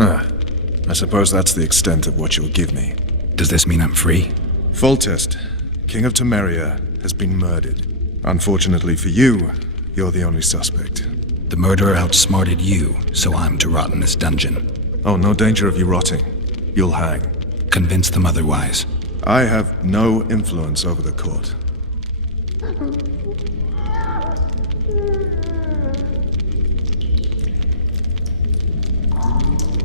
I suppose that's the extent of what you'll give me. Does this mean I'm free? Foltest, King of Temeria, has been murdered. Unfortunately for you, you're the only suspect. The murderer outsmarted you, so I'm to rot in this dungeon. Oh, no danger of you rotting. You'll hang. Convince them otherwise. I have no influence over the court.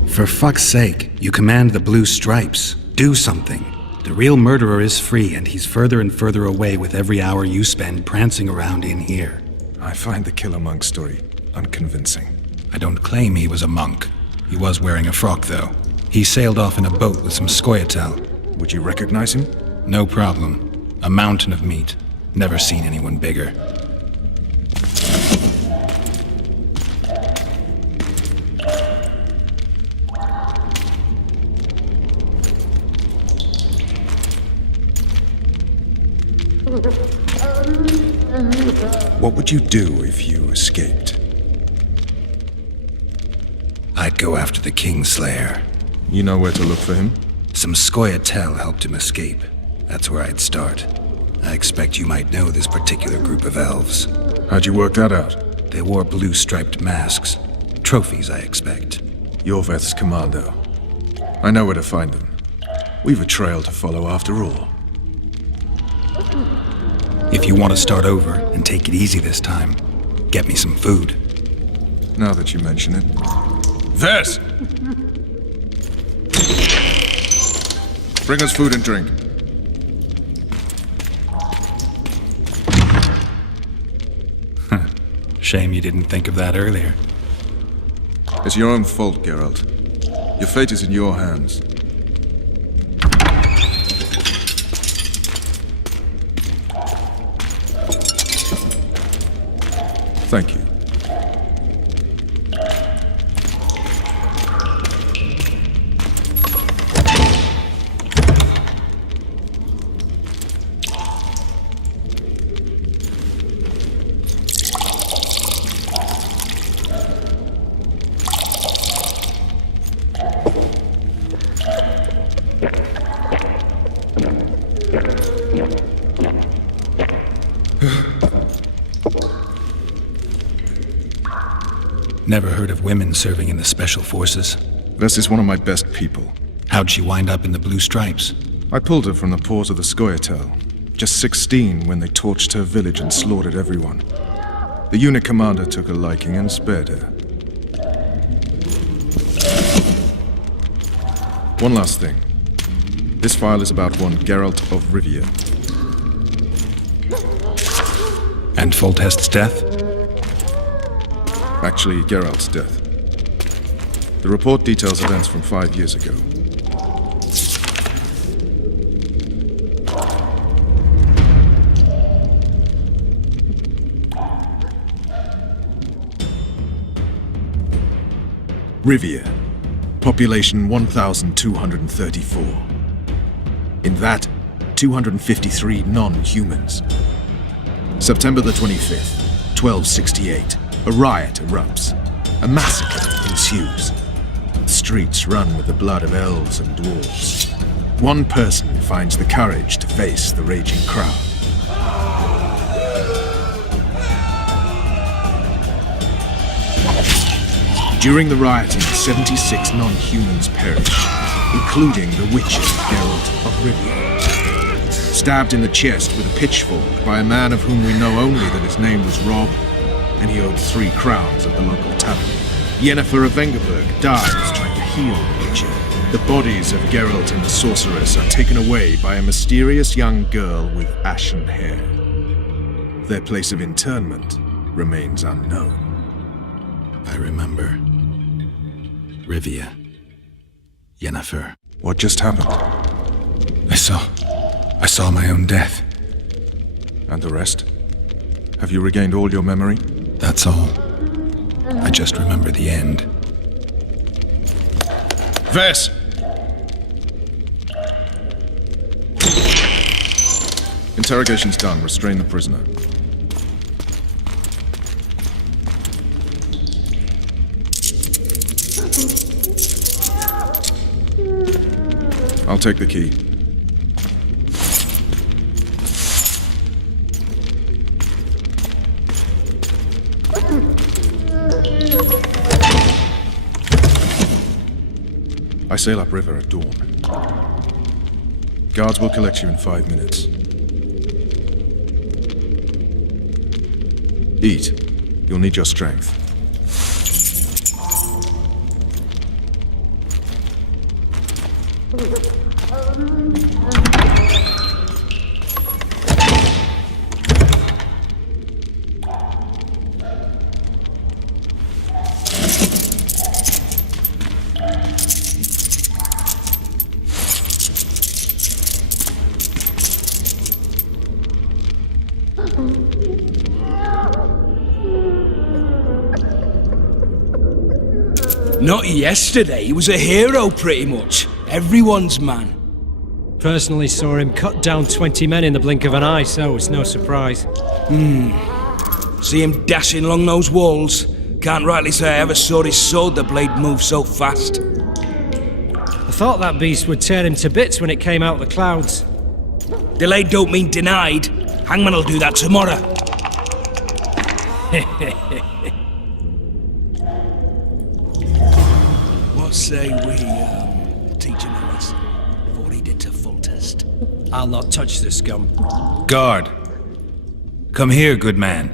For fuck's sake, you command the blue stripes. Do something. The real murderer is free, and he's further and further away with every hour you spend prancing around in here. I find the killer monk story unconvincing. I don't claim he was a monk. He was wearing a frock, though. He sailed off in a boat with some Scoia'tael. Would you recognize him? No problem. A mountain of meat. Never seen anyone bigger. What would you do if you escaped? I'd go after the Kingslayer. You know where to look for him? Some Scoia'tael helped him escape. That's where I'd start. I expect you might know this particular group of elves. How'd you work that out? They wore blue-striped masks. Trophies, I expect. You're Veth's commando. I know where to find them. We've a trail to follow after all. If you want to start over and take it easy this time, get me some food. Now that you mention it. Veth! Bring us food and drink. Shame you didn't think of that earlier. It's your own fault, Geralt. Your fate is in your hands. Thank you. Never heard of women serving in the Special Forces. Vess is one of my best people. How'd she wind up in the Blue Stripes? I pulled her from the paws of the Scoia'tael. Just 16 when they torched her village and slaughtered everyone. The unit commander took a liking and spared her. One last thing. This file is about one Geralt of Rivia. And Foltest's death? Actually, Geralt's death. The report details events from 5 years ago. Rivia. Population 1,234. In that, 253 non-humans. September the 25th, 1268. A riot erupts. A massacre ensues. The streets run with the blood of elves and dwarves. One person finds the courage to face the raging crowd. During the rioting, 76 non-humans perished, including the witcher Geralt of Rivia. Stabbed in the chest with a pitchfork by a man of whom we know only that his name was Rob, and he owed 3 crowns at the local tavern. Yennefer of Vengerberg dies trying to heal the witcher. The bodies of Geralt and the sorceress are taken away by a mysterious young girl with ashen hair. Their place of interment remains unknown. I remember. Rivia. Yennefer. What just happened? I saw my own death. And the rest? Have you regained all your memory? That's all. I just remember the end. Vess! Interrogation's done. Restrain the prisoner. I'll take the key. I sail upriver at dawn. Guards will collect you in 5 minutes. Eat. You'll need your strength. Not yesterday, he was a hero pretty much. Everyone's man. Personally saw him cut down 20 men in the blink of an eye, so it's no surprise. See him dashing along those walls. Can't rightly say I ever saw his sword the blade move so fast. I thought that beast would tear him to bits when it came out of the clouds. Delayed don't mean denied. Hangman'll do that tomorrow. What say we, teach him a lesson before he did to Foltest? I'll not touch the scum. Guard. Come here, good man.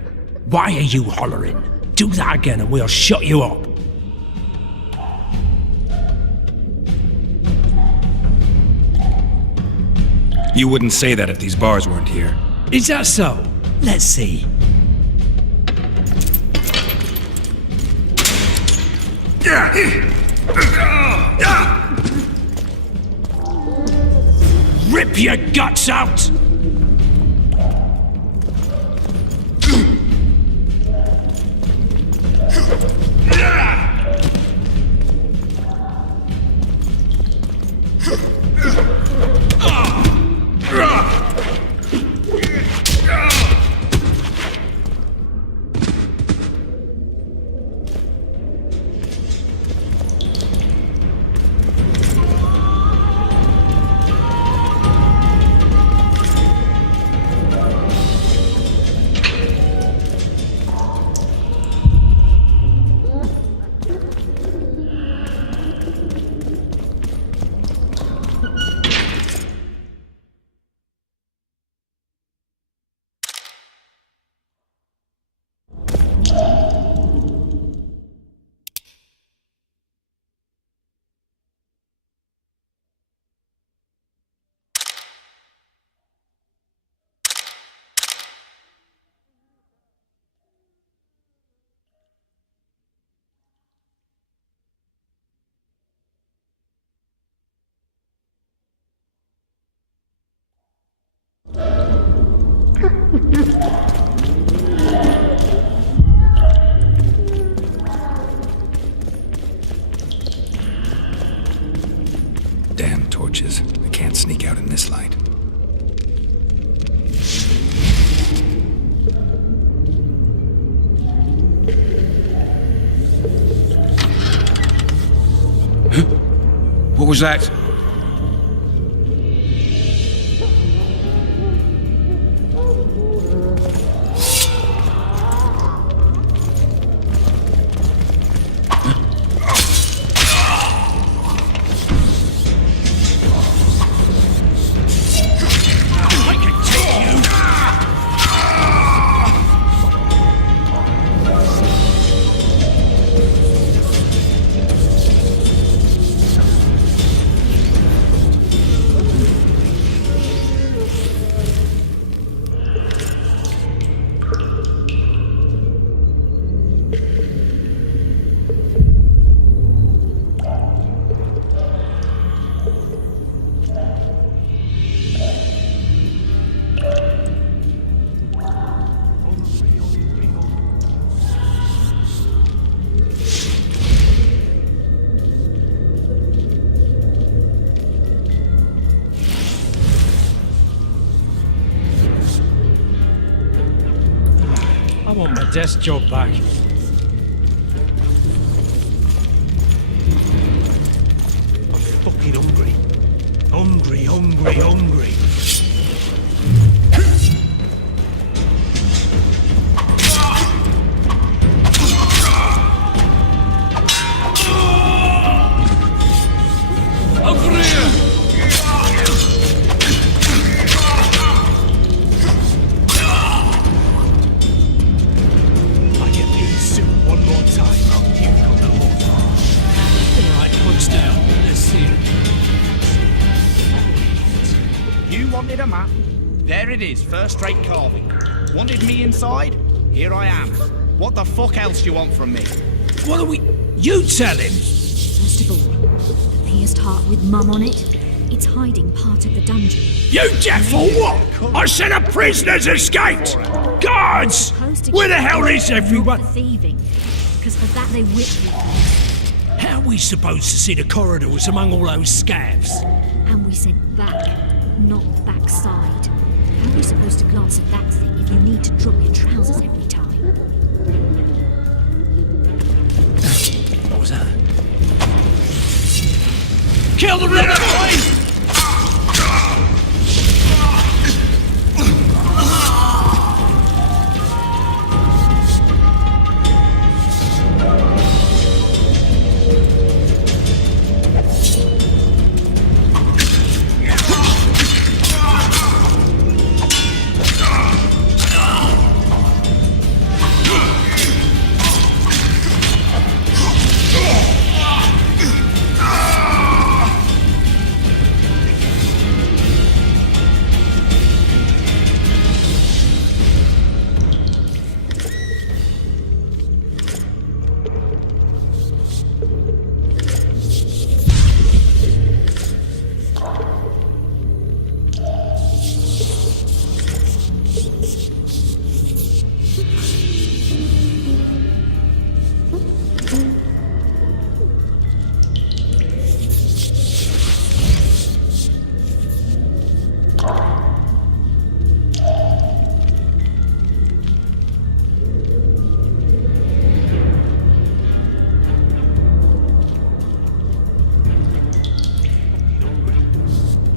Why are you hollering? Do that again and we'll shut you up. You wouldn't say that if these bars weren't here. Is that so? Let's see. Rip your guts out! Damn torches. I can't sneak out in this light. What was that? I want my desk job back. I'm fucking hungry. On Hungry, hungry, hungry. Wanted a map? There it is, first-rate carving. Wanted me inside? Here I am. What the fuck else do you want from me? What are we... You tell him! First of all, the pierced heart with Mum on it. It's hiding part of the dungeon. You deaf or what? I said a prisoner's escaped! Guards! Where the hell is everyone? For thieving, because for that they whip you. How are we supposed to see the corridors among all those scabs? And we said back, not backside. How are we supposed to glance at that thing if you need to drop your trousers every time? What was that? Kill the runner, boy!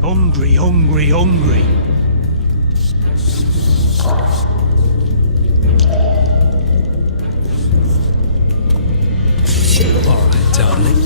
Hungry, hungry, hungry. All right, darling.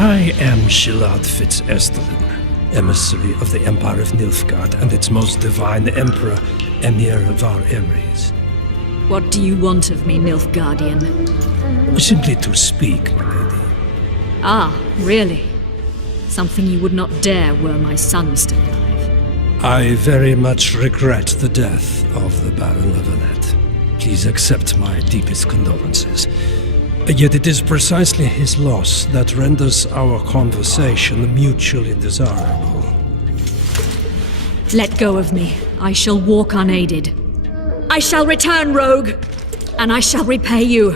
I am Shilad Fitz-Estelin, emissary of the Empire of Nilfgaard and its most divine Emperor, Emir Var Emrys. What do you want of me, Nilfgaardian? Simply to speak, my lady. Ah, really? Something you would not dare were my son still alive. I very much regret the death of the Baron of Valette. Please accept my deepest condolences. Yet it is precisely his loss that renders our conversation mutually desirable. Let go of me. I shall walk unaided. I shall return, rogue, and I shall repay you.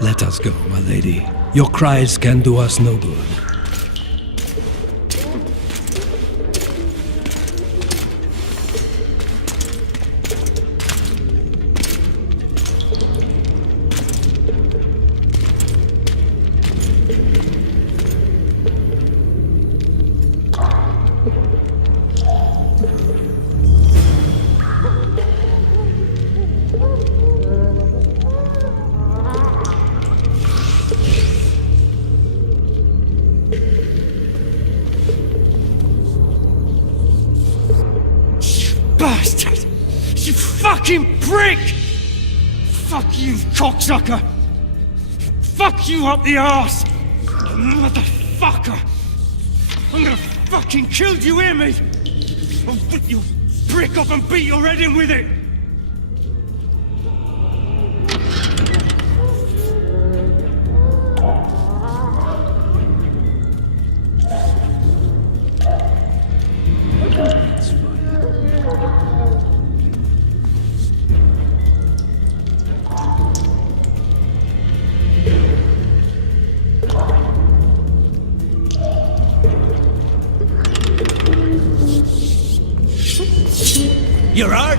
Let us go, my lady. Your cries can do us no good. Bastard! You fucking prick! Fuck you, cocksucker! Fuck you up the arse! Motherfucker! I'm gonna fucking kill you, hear me? I'll rip your prick off and beat your head in with it! You're hurt?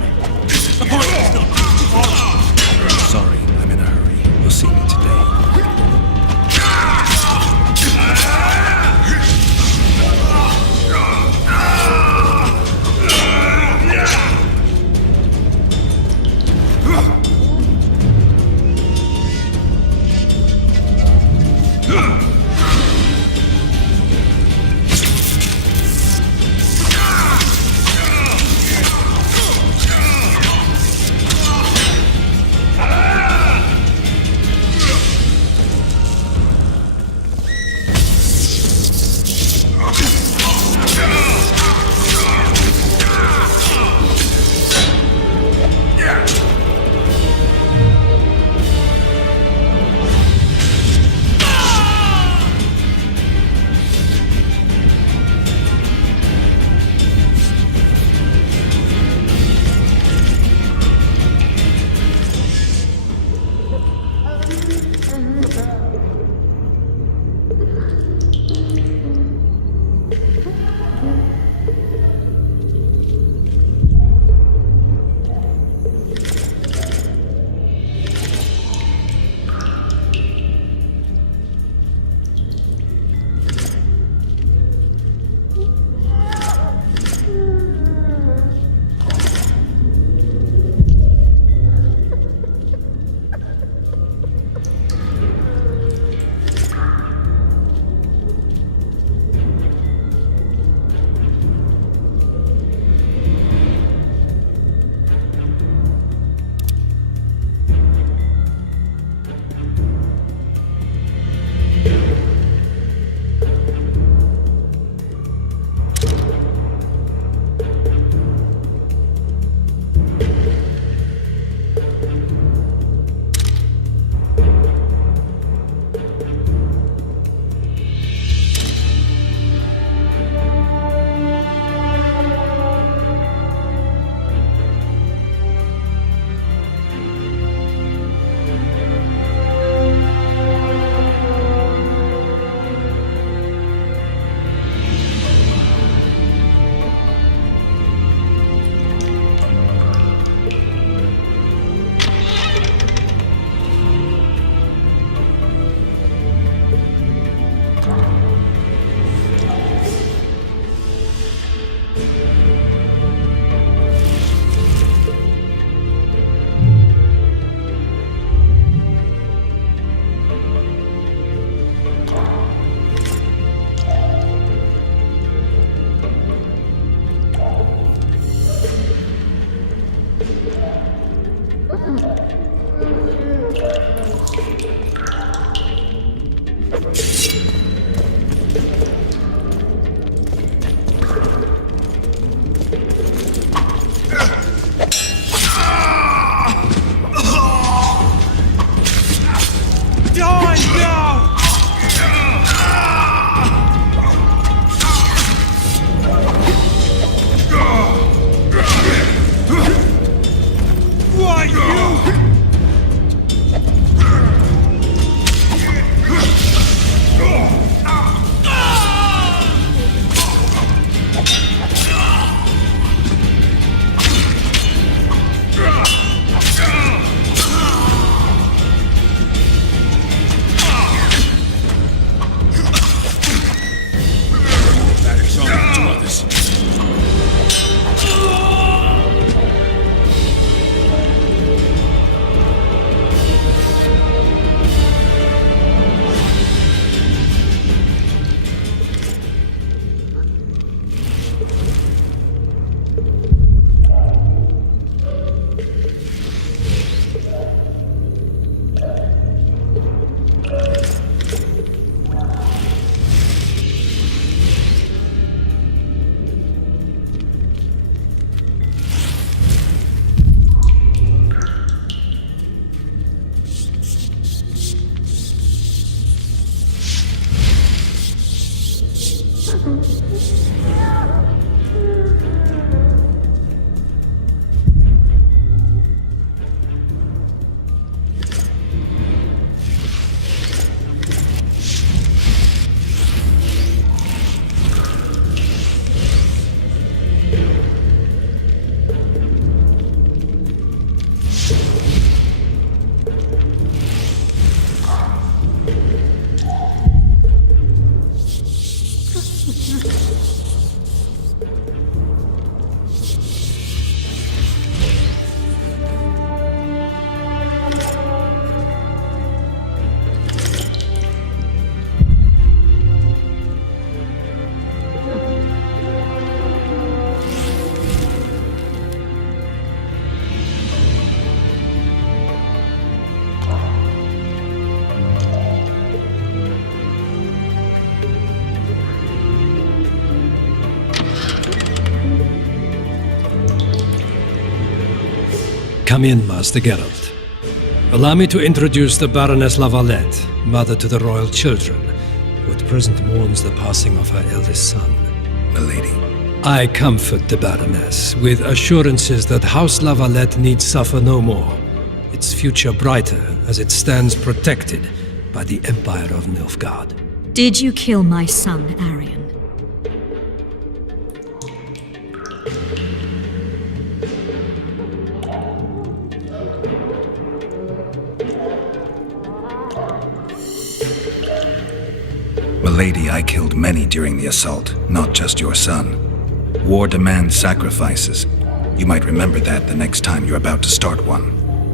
Sorry, I'm in a hurry. You'll see me today. Die now! Why you? Bad example to others. Come in, Master Geralt. Allow me to introduce the Baroness La Valette, mother to the royal children, who at present mourns the passing of her eldest son. Milady. I comfort the Baroness with assurances that House La Valette need suffer no more, its future brighter as it stands protected by the Empire of Nilfgaard. Did you kill my son, Arion? Milady, I killed many during the assault, not just your son. War demands sacrifices. You might remember that the next time you're about to start one.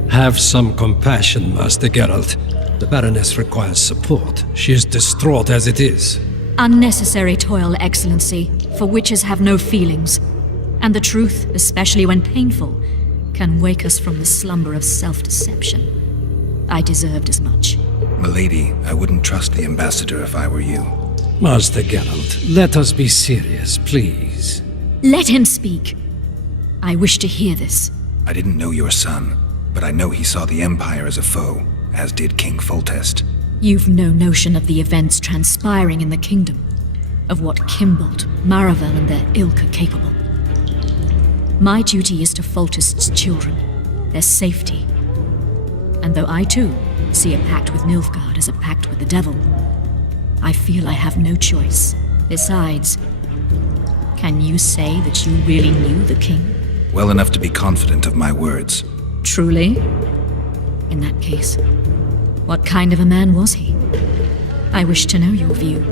Have some compassion, Master Geralt. The Baroness requires support. She is distraught as it is. Unnecessary toil, Excellency, for witches have no feelings. And the truth, especially when painful, can wake us from the slumber of self-deception. I deserved as much. Milady, I wouldn't trust the ambassador if I were you. Master Geralt, let us be serious, please. Let him speak. I wish to hear this. I didn't know your son, but I know he saw the Empire as a foe, as did King Foltest. You've no notion of the events transpiring in the kingdom, of what Kimbold, Maravel, and their ilk are capable. My duty is to Foltest's children, their safety. And though I too see a pact with Nilfgaard as a pact with the devil, I feel I have no choice. Besides, can you say that you really knew the king? Well enough to be confident of my words. Truly? In that case, what kind of a man was he? I wish to know your view.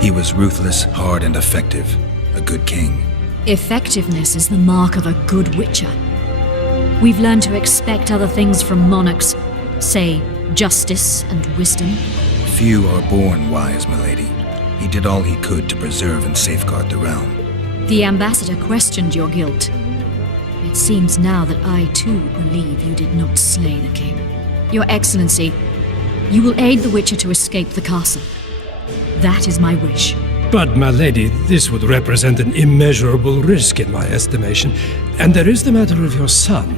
He was ruthless, hard, and effective. A good king. Effectiveness is the mark of a good witcher. We've learned to expect other things from monarchs, say, justice and wisdom. Few are born wise, milady. He did all he could to preserve and safeguard the realm. The ambassador questioned your guilt. It seems now that I too believe you did not slay the king. Your Excellency, you will aid the Witcher to escape the castle. That is my wish. But, my lady, this would represent an immeasurable risk in my estimation. And there is the matter of your son.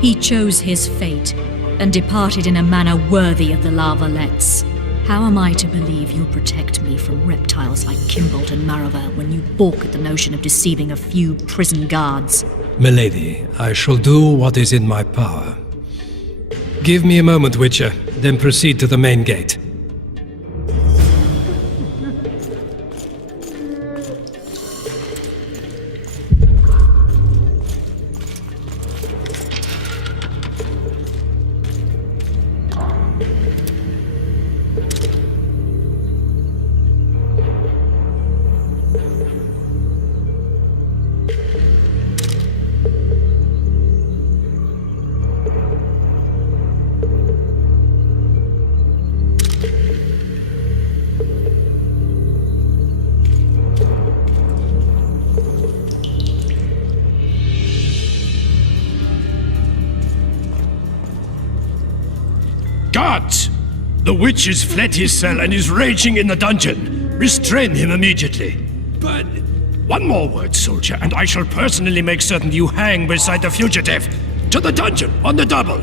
He chose his fate and departed in a manner worthy of the Valettes. How am I to believe you'll protect me from reptiles like Kimbolt and Maravel when you balk at the notion of deceiving a few prison guards? Milady, I shall do what is in my power. Give me a moment, Witcher, then proceed to the main gate. Guards! The witch has fled his cell and is raging in the dungeon. Restrain him immediately. But one more word, soldier, and I shall personally make certain you hang beside the fugitive. To the dungeon, on the double!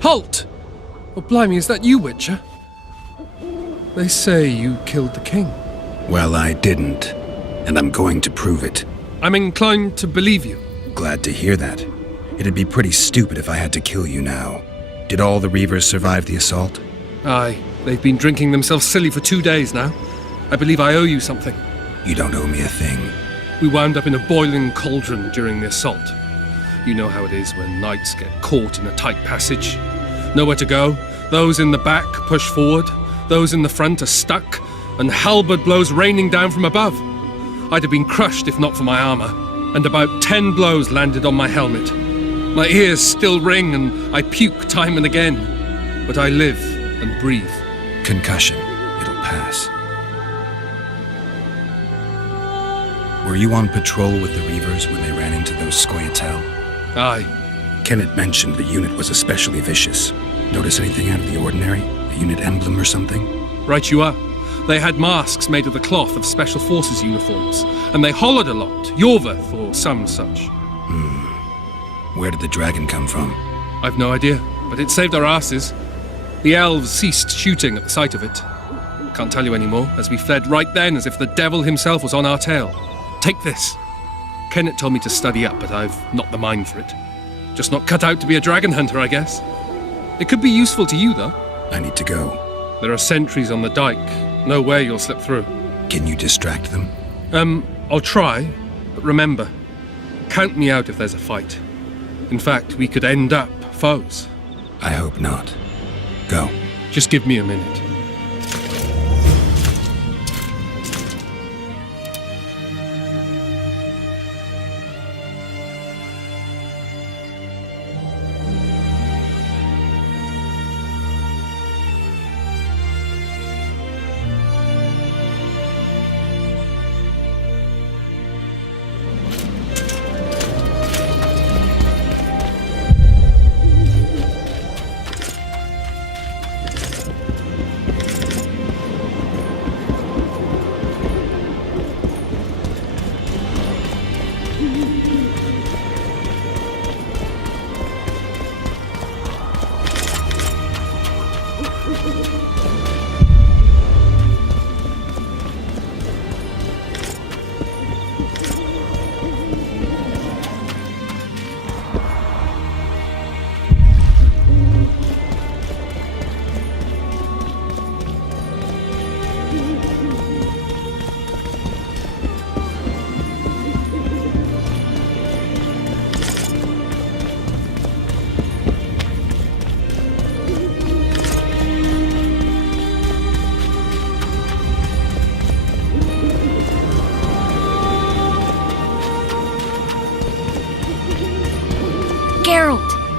Halt! Oh, blimey, is that you, Witcher? They say you killed the king. Well, I didn't, and I'm going to prove it. I'm inclined to believe you. Glad to hear that. It'd be pretty stupid if I had to kill you now. Did all the Reavers survive the assault? Aye, they've been drinking themselves silly for 2 days now. I believe I owe you something. You don't owe me a thing. We wound up in a boiling cauldron during the assault. You know how it is when knights get caught in a tight passage. Nowhere to go. Those in the back push forward. Those in the front are stuck. And halberd blows raining down from above. I'd have been crushed if not for my armor. And about 10 blows landed on my helmet. My ears still ring and I puke time and again. But I live and breathe. Concussion. It'll pass. Were you on patrol with the Reavers when they ran into those Scoia'tael? Aye. Kenneth mentioned the unit was especially vicious. Notice anything out of the ordinary? A unit emblem or something? Right you are. They had masks made of the cloth of Special Forces uniforms, and they hollered a lot, Yorveth or some such. Where did the dragon come from? I've no idea, but it saved our asses. The elves ceased shooting at the sight of it. Can't tell you anymore, as we fled right then as if the devil himself was on our tail. Take this. Kenneth told me to study up, but I've not the mind for it. Just not cut out to be a dragon hunter, I guess. It could be useful to you, though. I need to go. There are sentries on the dike. No way you'll slip through. Can you distract them? I'll try, but remember, count me out if there's a fight. In fact, we could end up foes. I hope not. Go. Just give me a minute.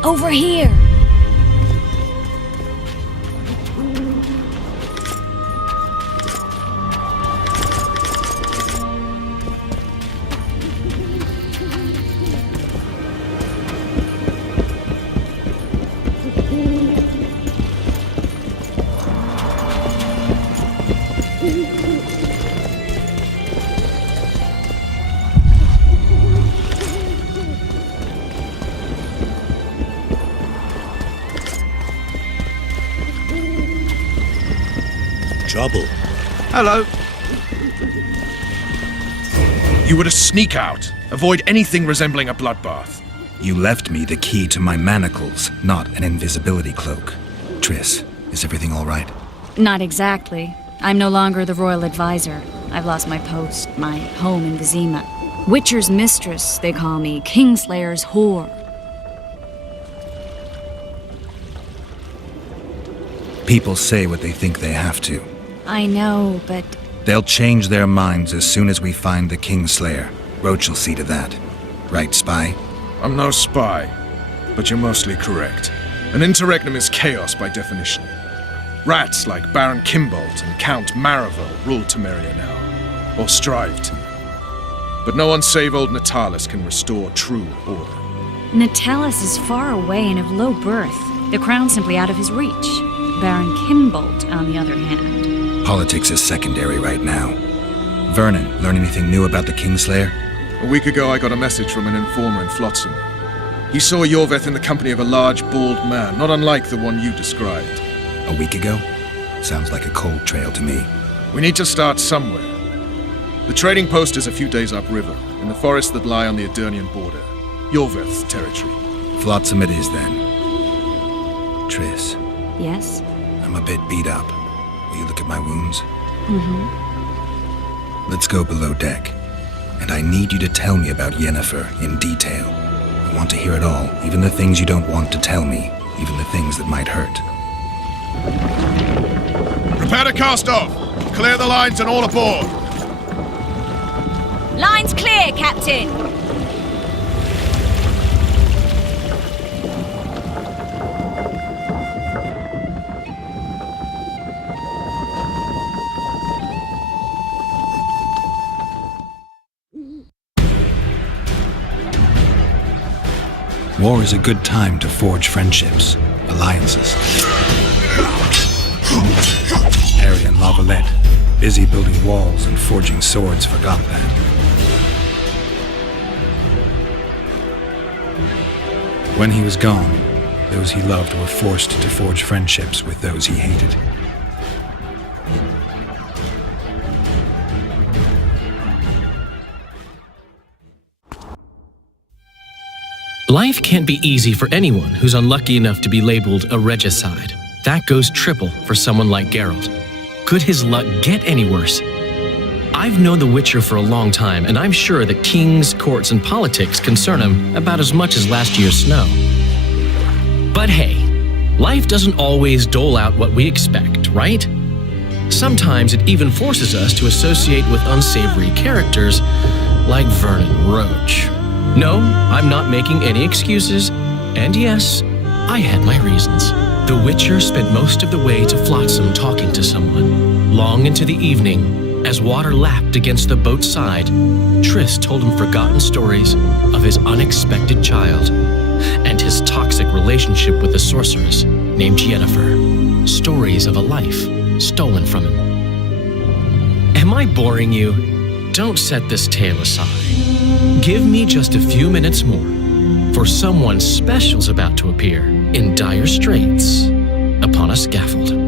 Over here! Trouble. Hello. You were to sneak out. Avoid anything resembling a bloodbath. You left me the key to my manacles, not an invisibility cloak. Triss, is everything all right? Not exactly. I'm no longer the royal advisor. I've lost my post, my home in Vizima. Witcher's mistress, they call me. Kingslayer's whore. People say what they think they have to. I know, but... They'll change their minds as soon as we find the Kingslayer. Roach will see to that. Right, spy? I'm no spy, but you're mostly correct. An interregnum is chaos by definition. Rats like Baron Kimbolt and Count Maravel rule Temeria now, or strive to. But no one save old Natalis can restore true order. Natalis is far away and of low birth. The crown's simply out of his reach. Baron Kimbolt, on the other hand... Politics is secondary right now. Vernon, learn anything new about the Kingslayer? A week ago I got a message from an informer in Flotsam. He saw Yorveth in the company of a large, bald man, not unlike the one you described. A week ago? Sounds like a cold trail to me. We need to start somewhere. The trading post is a few days upriver, in the forests that lie on the Adernian border. Yorveth's territory. Flotsam it is, then. Triss. Yes? I'm a bit beat up. Will you look at my wounds? Mm-hmm. Let's go below deck. And I need you to tell me about Yennefer in detail. I want to hear it all, even the things you don't want to tell me, even the things that might hurt. Prepare to cast off! Clear the lines and all aboard! Line's clear, Captain! War is a good time to forge friendships, alliances. Harry and Lavalette, busy building walls and forging swords, forgot that. When he was gone, those he loved were forced to forge friendships with those he hated. Life can't be easy for anyone who's unlucky enough to be labeled a regicide. That goes triple for someone like Geralt. Could his luck get any worse? I've known the Witcher for a long time, and I'm sure that kings, courts, and politics concern him about as much as last year's snow. But hey, life doesn't always dole out what we expect, right? Sometimes it even forces us to associate with unsavory characters like Vernon Roach. No, I'm not making any excuses, and yes, I had my reasons. The Witcher spent most of the way to Flotsam talking to someone. Long into the evening, as water lapped against the boat's side, Triss told him forgotten stories of his unexpected child and his toxic relationship with a sorceress named Yennefer. Stories of a life stolen from him. Am I boring you? Don't set this tale aside. Give me just a few minutes more, for someone special's about to appear in dire straits upon a scaffold.